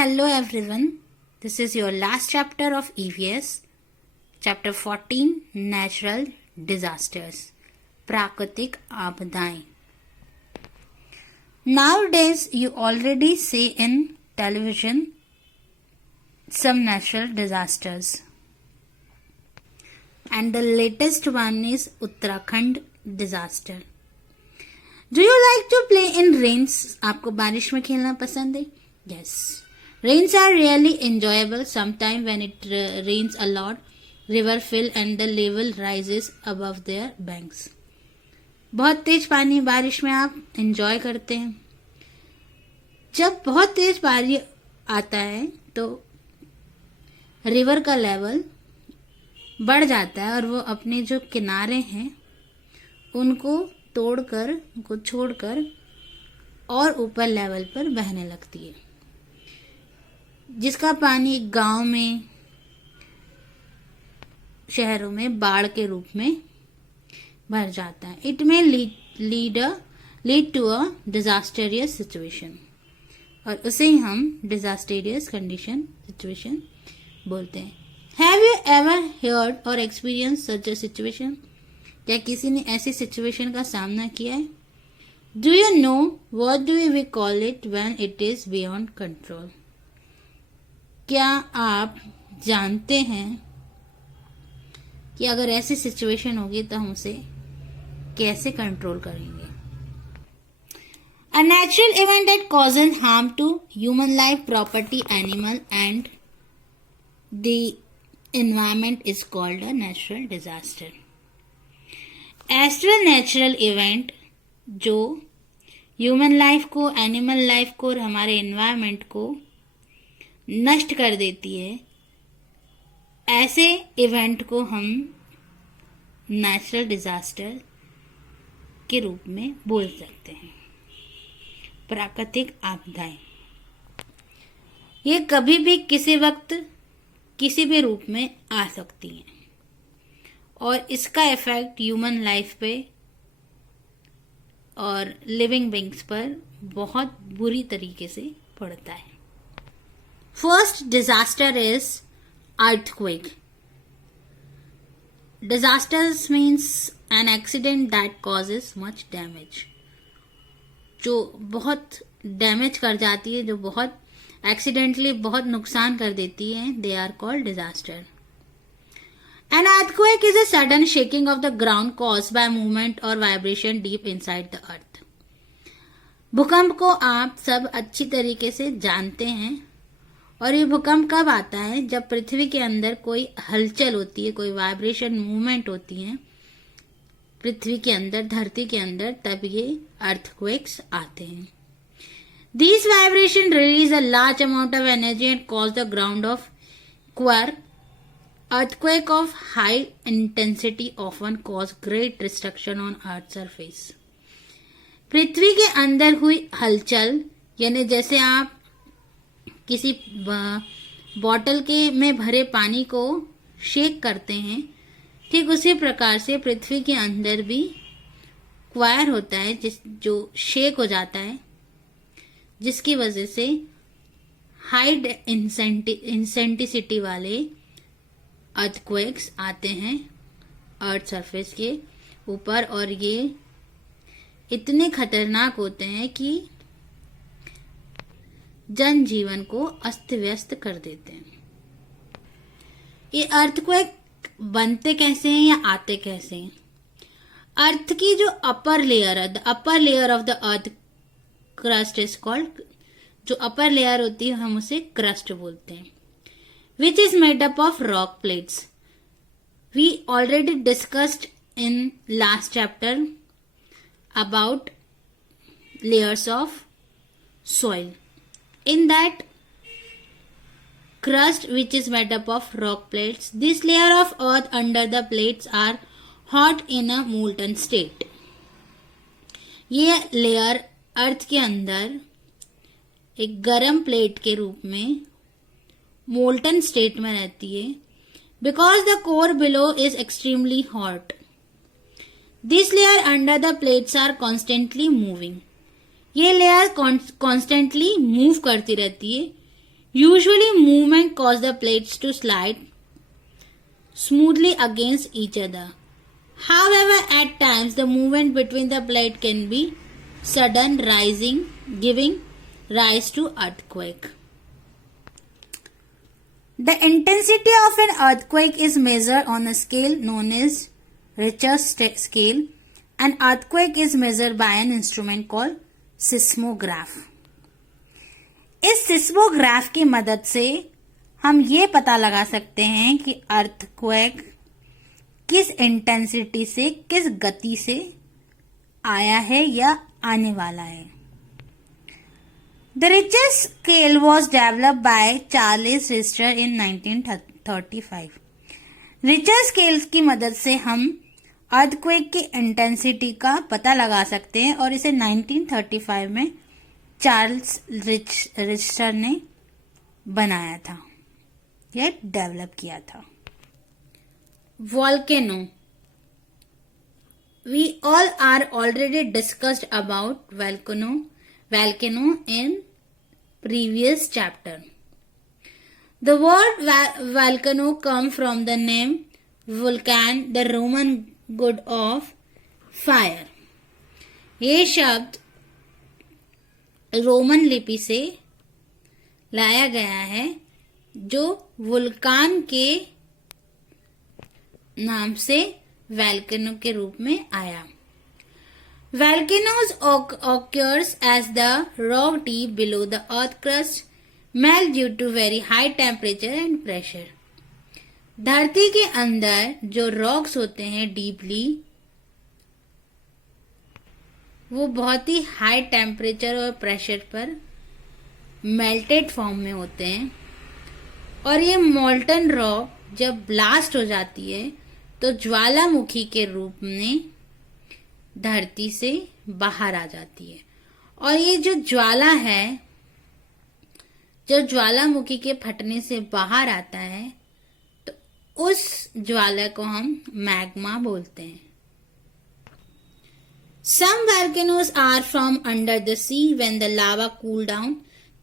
Hello everyone, this is your last chapter of EVS, chapter 14, Natural Disasters, प्राकृतिक आपदाएं. Nowadays you already see in television some natural disasters, and the latest one is Uttarakhand disaster. Do you like to play in rains? आपको बारिश में खेलना पसंद है? Yes. Rains are really enjoyable. Sometimes when it rains a lot, river fill and the level rises above their banks. बहुत तेज पानी बारिश में आप एंजॉय करते हैं. जब बहुत तेज बारिश आता है तो रिवर का लेवल बढ़ जाता है और वो अपने जो किनारे हैं उनको तोड़कर, उनको छोड़कर और ऊपर लेवल पर बहने लगती है, जिसका पानी गांव में, शहरों में बाढ़ के रूप में भर जाता है. It may lead to a disastrous situation, और उसे ही हम डिजास्टरियस कंडीशन सिचुएशन बोलते हैं. Have you ever heard or experience such a situation? क्या किसी ने ऐसी सिचुएशन का सामना किया है? Do you know what do we call it when it is beyond control? क्या आप जानते हैं कि अगर ऐसी सिचुएशन होगी तो हम उसे कैसे कंट्रोल करेंगे? A natural event that causes harm to human life, property, animal and the environment is called a natural disaster. ऐसा नेचुरल इवेंट जो ह्यूमन लाइफ को, एनिमल लाइफ को और हमारे एनवायरनमेंट को नष्ट कर देती है, ऐसे इवेंट को हम नेचुरल डिजास्टर के रूप में बोल सकते हैं. प्राकृतिक आपदाएं ये कभी भी किसी वक्त किसी भी रूप में आ सकती हैं और इसका इफेक्ट ह्यूमन लाइफ पे और लिविंग बीइंग्स पर बहुत बुरी तरीके से पड़ता है. First disaster is earthquake. Disasters means an accident that causes much damage. जो बहुत डैमेज कर जाती है, जो बहुत एक्सीडेंटली बहुत नुकसान कर देती है, they are called disaster. An earthquake is a sudden shaking of the ground caused by movement or vibration deep inside the earth. भूकंप को आप सब अच्छी तरीके से जानते हैं, और ये भूकंप कब आता है? जब पृथ्वी के अंदर कोई हलचल होती है, कोई वाइब्रेशन मूवमेंट होती है पृथ्वी के अंदर, धरती के अंदर, तब ये अर्थक्वेक्स आते हैं. These vibration release a large amount of energy and cause the ground of quake. Earthquake of high intensity often cause great destruction on Earth's surface. पृथ्वी के अंदर हुई हलचल, यानी जैसे आप किसी बॉटल के में भरे पानी को शेक करते हैं, ठीक उसी प्रकार से पृथ्वी के अंदर भी क्वायर होता है जो शेक हो जाता है, जिसकी वजह से हाई इंटेंसिटी वाले अर्थक्वेक्स आते हैं अर्थ सरफेस के ऊपर, और ये इतने खतरनाक होते हैं कि जनजीवन को अस्त व्यस्त कर देते हैं. ये अर्थक्वेक बनते कैसे हैं या आते कैसे हैं? अर्थ की जो अपर लेयर है, the upper layer of the earth crust is called, जो अपर लेयर होती है हम उसे क्रस्ट बोलते हैं, which is made up of rock plates. We already discussed in last chapter about layers of soil. In that crust, which is made up of rock plates, this layer of earth under the plates are hot in a molten state. ये layer अर्थ के अंदर एक गरम plate के रूप में molten state में रहती है, because the core below is extremely hot. This layer under the plates are constantly moving. ये लेयर कॉन्स्टेंटली मूव करती रहती है Usually movement cause the plates to slide smoothly against each other. However, at times the movement between the plate can be sudden, rising, giving rise to earthquake. The intensity of an earthquake is measured on a scale known as Richter scale. An earthquake is measured by an instrument called seismograph. इस seismograph की मदद से हम ये पता लगा सकते हैं कि अर्थक्वेक किस इंटेंसिटी से, किस गति से आया है या आने वाला है. The Richter scale was developed by Charles Richter in 1935. Richter scale की मदद से हम अर्थक्वेक की इंटेंसिटी का पता लगा सकते हैं और इसे 1935 में चार्ल्स रिचटर ने बनाया था या डेवलप किया था. Volcano. We all are already discussed about volcano in previous chapter. The word volcano comes from the name vulcan, the Roman god of fire. ये शब्द रोमन लिपि से लाया गया है जो वुल्कान के नाम से वोल्केनो के रूप में आया. Volcanoes occurs as the rock deep below the earth crust melt due to very high temperature and pressure. धरती के अंदर जो रॉक्स होते हैं डीपली, वो बहुत ही हाई टेम्परेचर और प्रेशर पर मेल्टेड फॉर्म में होते हैं और ये मोल्टन रॉक जब ब्लास्ट हो जाती है तो ज्वालामुखी के रूप में धरती से बाहर आ जाती है. और ये जो ज्वाला है, जब ज्वालामुखी के फटने से बाहर आता है तो उस ज्वाला को हम मैग्मा बोलते हैं. Some volcanoes are from under the sea. When the lava cool down,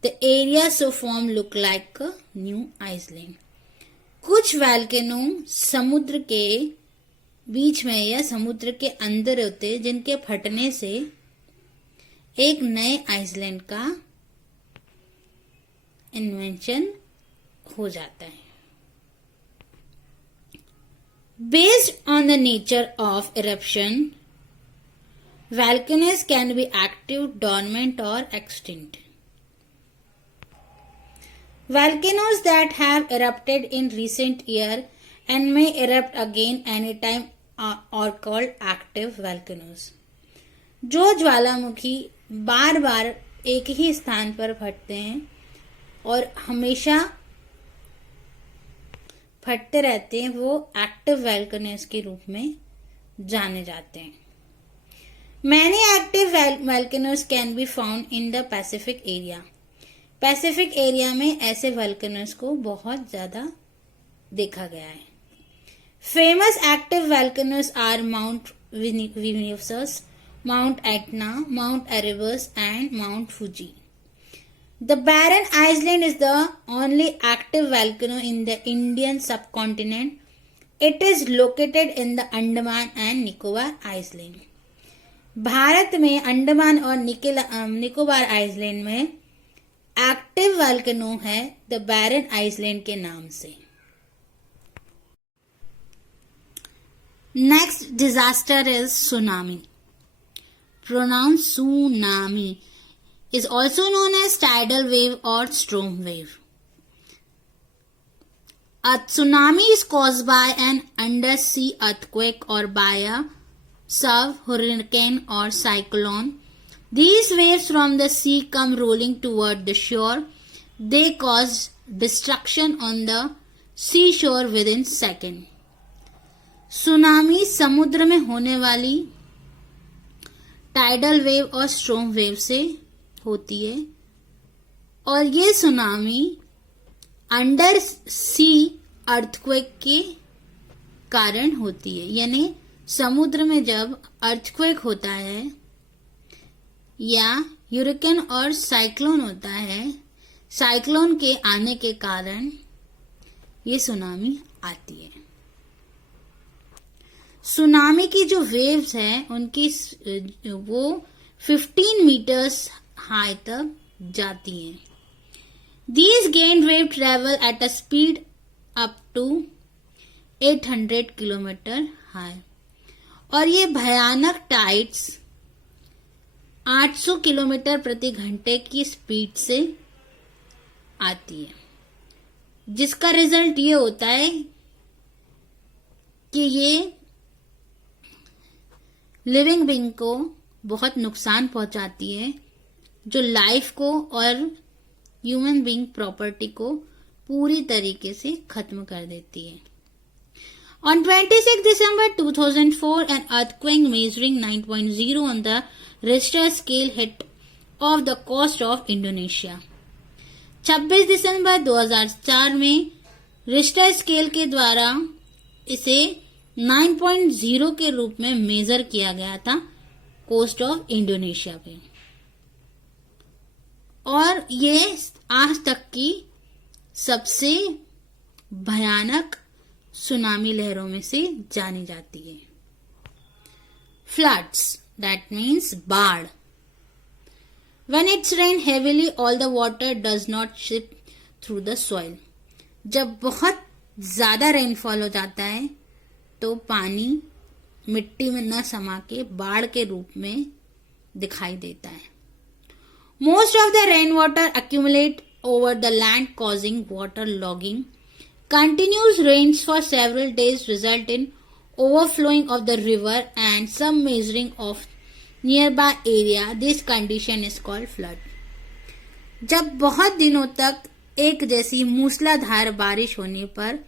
the area so formed look like a new Iceland. कुछ वोल्केनो समुद्र के बीच में या समुद्र के अंदर होते हैं जिनके फटने से एक नए आइसलैंड का इन्वेंशन हो जाता है. Based on the nature of eruption, volcanoes can be active, dormant or extinct. Volcanoes that have erupted in recent years and may erupt again anytime are called active volcanoes. जो ज्वालामुखी बार बार एक ही स्थान पर फटते हैं और हमेशा फटते रहते हैं, वो एक्टिव वोल्केनोज के रूप में जाने जाते हैं. Many active volcanoes can be found in the Pacific area. Pacific area में ऐसे वोल्केनोज को बहुत ज्यादा देखा गया है. Famous active volcanoes are mount Vesuvius, mount Etna, mount Erebus and mount Fuji. The barren island is the only active volcano in the Indian subcontinent. It is located in the Andaman and Nicobar Island. भारत में अंडमान और Nicobar island में active volcano है the barren island के नाम से. Next disaster is tsunami. Pronounce tsunami is also known as tidal wave or storm wave. A tsunami is caused by an undersea earthquake or by a hurricane or cyclone. These waves from the sea come rolling toward the shore. They cause destruction on the seashore within seconds. Tsunami समुद्र में होने वाली tidal wave और storm wave से होती है और ये सुनामी अंडर सी अर्थक्वेक के कारण होती है. यानी समुद्र में जब अर्थक्वेक होता है या ह्यूरिकेन और साइक्लोन होता है साइक्लोन के आने के कारण ये सुनामी आती है। सुनामी की जो वेव्स हैं उनकी वो 15 मीटर्स हाई तक जाती हैं। These gained wave travel at a speed up to 800 kilometre high और ये भयानक टाइड्स 800 किलोमीटर प्रति घंटे की स्पीड से आती है, जिसका रिजल्ट ये होता है कि ये लिविंग बीइंग को बहुत नुकसान पहुंचाती है, जो लाइफ को और ह्यूमन बीइंग प्रॉपर्टी को पूरी तरीके से खत्म कर देती है। On 26 December 2004, an earthquake measuring 9.0 on the Richter scale hit off the coast of Indonesia. 26 दिसंबर 2004 में रिश्टर स्केल के द्वारा इसे 9.0 के रूप में मेजर किया गया था कोस्ट ऑफ इंडोनेशिया पे, और ये आज तक की सबसे भयानक सुनामी लहरों में से जानी जाती है। फ्लड्स, दैट मीन्स बाढ़। When it's rain heavily, all the water does not seep through the soil. जब बहुत ज्यादा रेनफॉल हो जाता है तो पानी मिट्टी में न समा के बाढ़ के रूप में दिखाई देता है। Most of the rainwater accumulate over the land, causing water logging. Continuous rains for several days result in overflowing of the river and some measuring of nearby area. This condition is called flood. जब बहुत दिनों तक एक जैसी मूसलाधार बारिश होने पर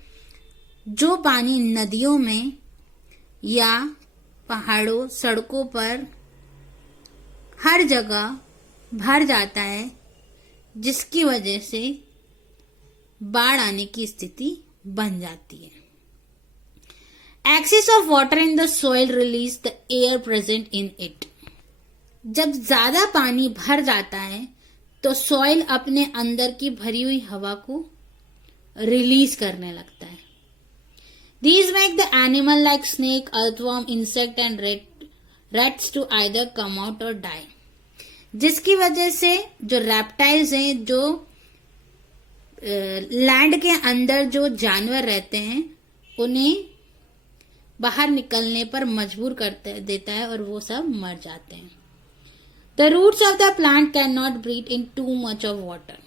जो पानी नदियों में या पहाड़ों, सड़कों पर हर जगह भर जाता है, जिसकी वजह से बाढ़ आने की स्थिति बन जाती है। Excess of water in the soil release the air present in it. जब ज्यादा पानी भर जाता है तो सॉइल अपने अंदर की भरी हुई हवा को रिलीज करने लगता है। These make the animal like snake, earthworm, insect and rats to either come out or die. जिसकी वजह से जो रेप्टाइल्स हैं, जो लैंड के अंदर जो जानवर रहते हैं, उन्हें बाहर निकलने पर मजबूर कर देता है और वो सब मर जाते हैं। The roots of the plant cannot breathe in too much of water.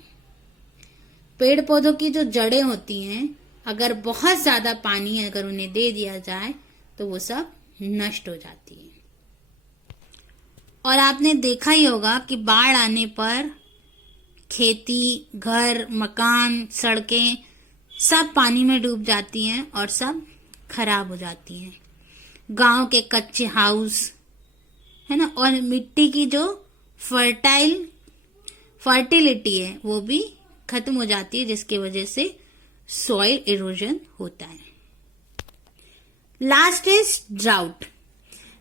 पेड़ पौधों की जो जड़ें होती हैं, अगर बहुत ज्यादा पानी अगर उन्हें दे दिया जाए तो वो सब नष्ट हो जाती है। और आपने देखा ही होगा कि बाढ़ आने पर खेती, घर, मकान, सड़कें सब पानी में डूब जाती हैं और सब खराब हो जाती हैं। गांव के कच्चे हाउस, है ना, और मिट्टी की जो फर्टिलिटी है वो भी खत्म हो जाती है, जिसकी वजह से सॉइल इरोजन होता है। Last is drought.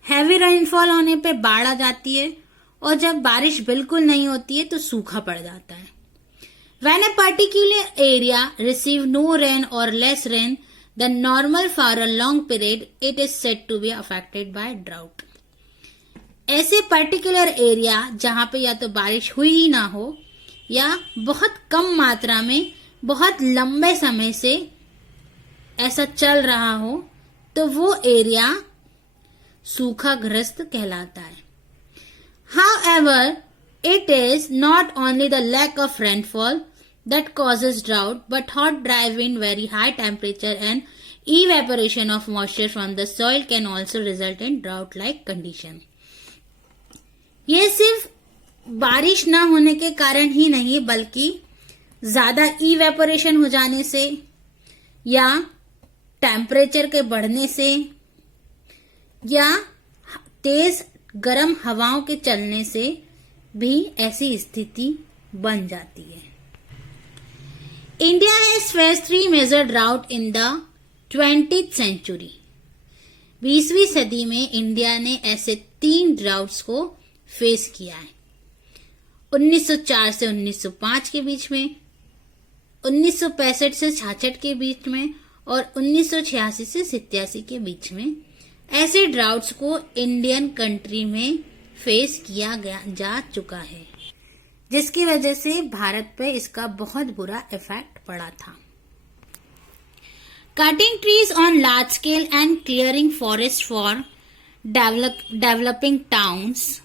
Heavy rainfall होने पे बाढ़ आ जाती है और जब बारिश बिल्कुल नहीं होती है तो सूखा पड़ जाता है। When a particular area receive no rain or less rain than normal for a long period, it is said to be affected by drought. ऐसे पर्टिकुलर एरिया जहां पे या तो बारिश हुई ही ना हो या बहुत कम मात्रा में बहुत लंबे समय से ऐसा चल रहा हो, तो वो एरिया सूखाग्रस्त कहलाता है। However, it is not only the lack of rainfall that causes drought, but hot, dry wind, very high temperature and evaporation of moisture from the soil can also result in drought-like condition. ये सिर्फ बारिश ना होने के कारण ही नहीं, बल्कि ज्यादा इवेपोरेशन हो जाने से या टेम्परेचर के बढ़ने से या तेज गर्म हवाओं के चलने से भी ऐसी स्थिति बन जाती है। India has faced 3 major drought in the 20th century. 20वीं सदी में इंडिया ने ऐसे 3 ड्राउट्स को फेस किया है। 1904 से 1905 के बीच में, 1965 से 66 के बीच में और 1986 से 87 के बीच में ऐसे ड्राउट्स को इंडियन कंट्री में फेस किया जा चुका है, जिसकी वजह से भारत पे इसका बहुत बुरा इफेक्ट पड़ा था। Cutting trees on large scale and clearing forest for developing towns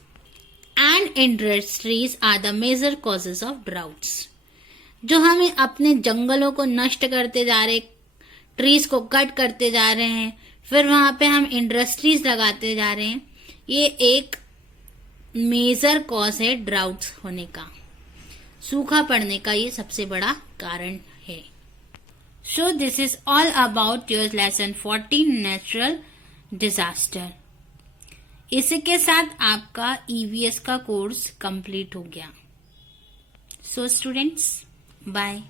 and industries are the major causes of droughts. जो हमें अपने जंगलों को नष्ट करते जा रहे, ट्रीज को कट करते जा रहे हैं, फिर वहां पे हम इंडस्ट्रीज लगाते जा रहे हैं, ये एक मेजर कॉज है ड्राउट्स होने का, सूखा पड़ने का ये सबसे बड़ा कारण है। So this is all about your lesson 14 natural disaster. इसके साथ आपका ईवीएस का कोर्स कंप्लीट हो गया। So students, bye.